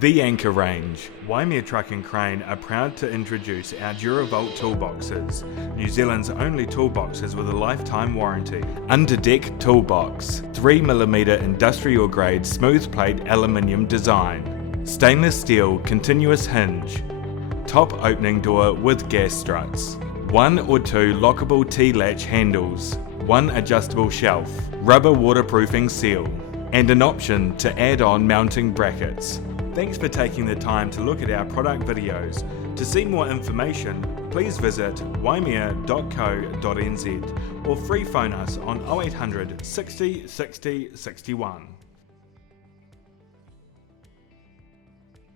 The Anchor range. Waimea Truck and Crane are proud to introduce our Duravault toolboxes, New Zealand's only toolboxes with a lifetime warranty. Underdeck toolbox, 3mm industrial grade smooth plate aluminium design, stainless steel continuous hinge, top opening door with gas struts, 1 or 2 lockable T-latch handles, 1 adjustable shelf, rubber waterproofing seal, and an option to add on mounting brackets. Thanks for taking the time to look at our product videos. To see more information, please visit waimea.co.nz or free phone us on 0800 60 60 61.